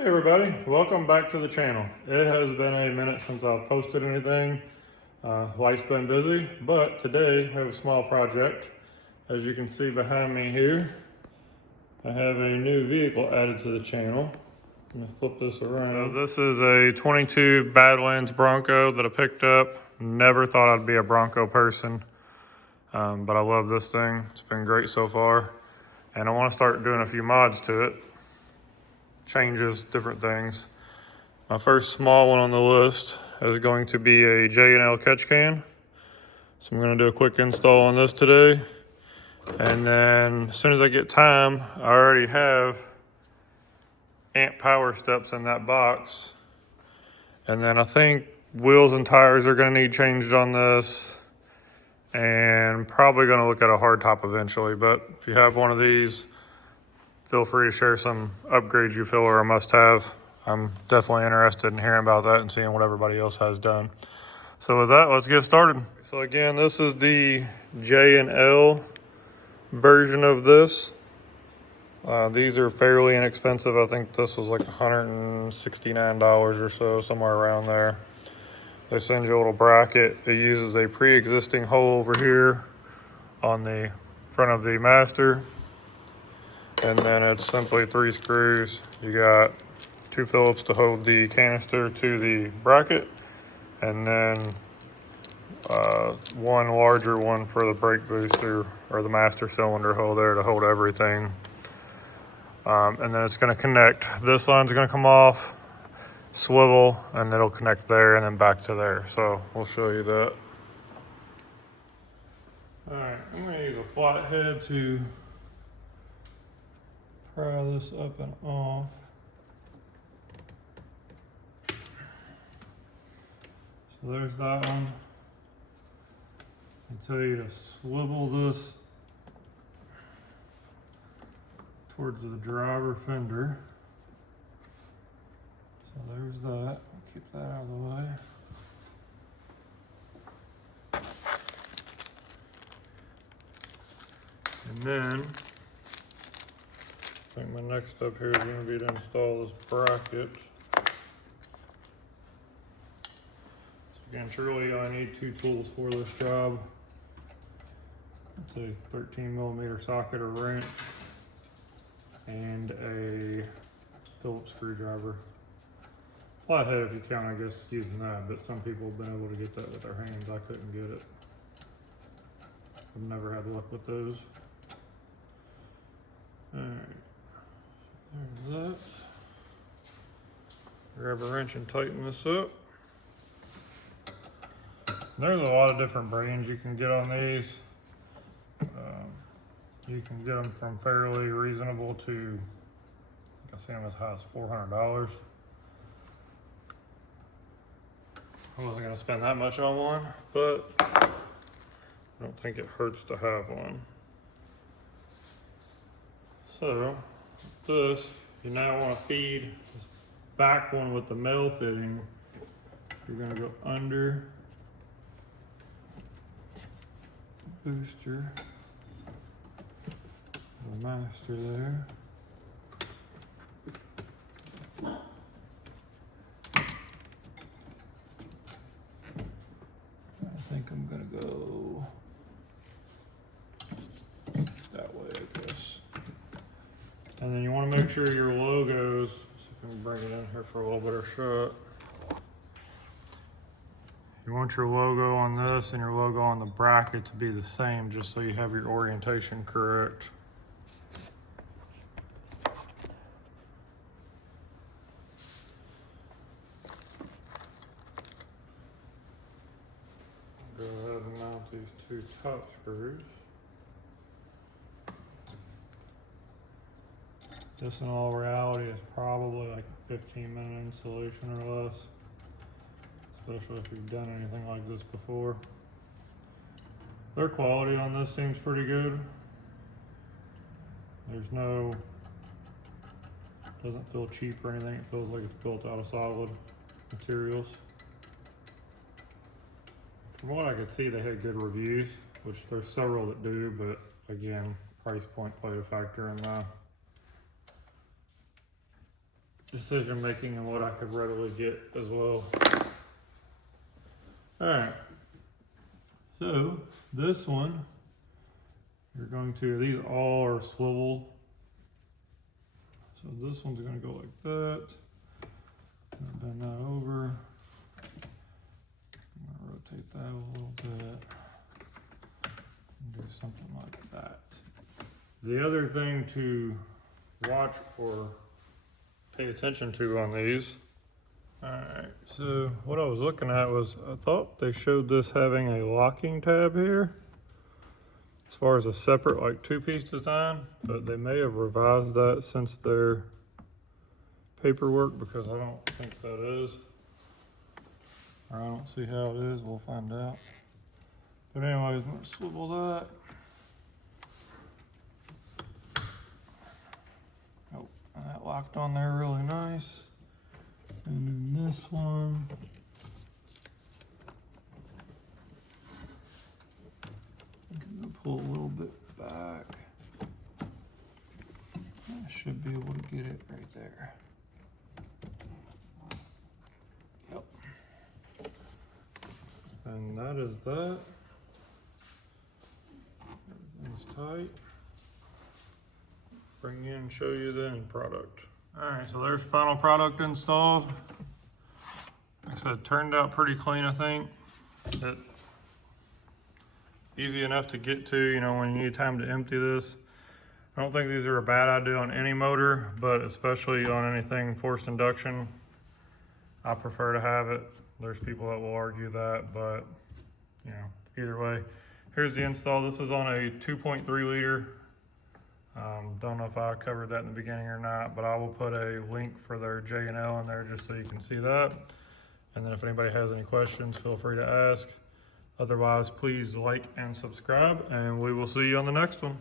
Hey everybody, welcome back to the channel. It has been a minute since I've posted anything. Life's been busy, but today I have a small project. As you can see behind me here, I have a new vehicle added to the channel. I'm gonna flip this around. So this is a 22 Badlands Bronco that I picked up. Never thought I'd be a Bronco person, but I love this thing. It's been great so far. And I wanna start doing a few mods to it. Changes, different things. My first small one on the list is going to be a J&L catch can. So I'm gonna do a quick install on this today. And then as soon as I get time, I already have amp power steps in that box. And then I think wheels and tires are gonna need changed on this. And probably gonna look at a hard top eventually. But if you have one of these, feel free to share some upgrades you feel are a must-have. I'm definitely interested in hearing about that and seeing what everybody else has done. So with that, let's get started. So again, this is the J&L version of this. These are fairly inexpensive. I think this was like $169 or so, somewhere around there. They send you a little bracket. It uses a pre-existing hole over here on the front of the master. And then it's simply 3 screws. You got 2 Phillips to hold the canister to the bracket, and then one larger one for the brake booster or the master cylinder hole there to hold everything. And then it's gonna connect. This line's gonna come off, swivel, and it'll connect there and then back to there. So we'll show you that. All right, I'm gonna use a flathead to pry this up and off. So there's that one. I tell you to swivel this towards the driver fender. So there's that. Keep that out of the way. And then I think my next step here is going to be to install this bracket. So again, truly I need 2 tools for this job. It's a 13mm socket or wrench and a Phillips screwdriver. Flathead if you count, I guess, using that, but some people have been able to get that with their hands. I couldn't get it. I've never had luck with those. Alright. There's that. Grab a wrench and tighten this up. There's a lot of different brands you can get on these. You can get them from fairly reasonable to, I see them as high as $400. I wasn't going to spend that much on one, but I don't think it hurts to have one. So this, you now want to feed this back one with the male fitting. You're going to go under the booster, the master there. I think I'm going to go that way, I guess. And then you want to make sure your logos, see if I can bring it in here for a little better shot. You want your logo on this and your logo on the bracket to be the same, just so you have your orientation correct. Go ahead and mount these 2 top screws. This in all reality is probably like a 15-minute installation or less, especially if you've done anything like this before. Their quality on this seems pretty good. There's no, doesn't feel cheap or anything. It feels like it's built out of solid materials. From what I could see, they had good reviews, which there's several that do, but again, price point played a factor in that. decision making and what I could readily get as well. All right, so this one, you're going to, these all are swivel. So this one's gonna go like that. Bend that over. I'm gonna rotate that a little bit. And do something like that. The other thing to watch or pay attention to on these. Alright, so what I was looking at was, I thought they showed this having a locking tab here as far as a separate like two-piece design, but they may have revised that since their paperwork, because I don't think that is, or I don't see how it is. We'll find out. But anyways, I'm gonna swivel that. Oh, and that locked on there really nice. And then this one, I'm gonna pull a little bit back. I should be able to get it right there. Yep. And that is that. Everything's tight. Bring in and show you the end product. Alright, so there's final product installed. Like I said, turned out pretty clean, I think. Easy enough to get to, you know, when you need time to empty this. I don't think these are a bad idea on any motor, but especially on anything forced induction, I prefer to have it. There's people that will argue that, but you know, either way. Here's the install. This is on a 2.3 liter. Don't know if I covered that in the beginning or not, but I will put a link for their J&L in there just so you can see that. And then if anybody has any questions, feel free to ask. Otherwise, please like and subscribe, and we will see you on the next one.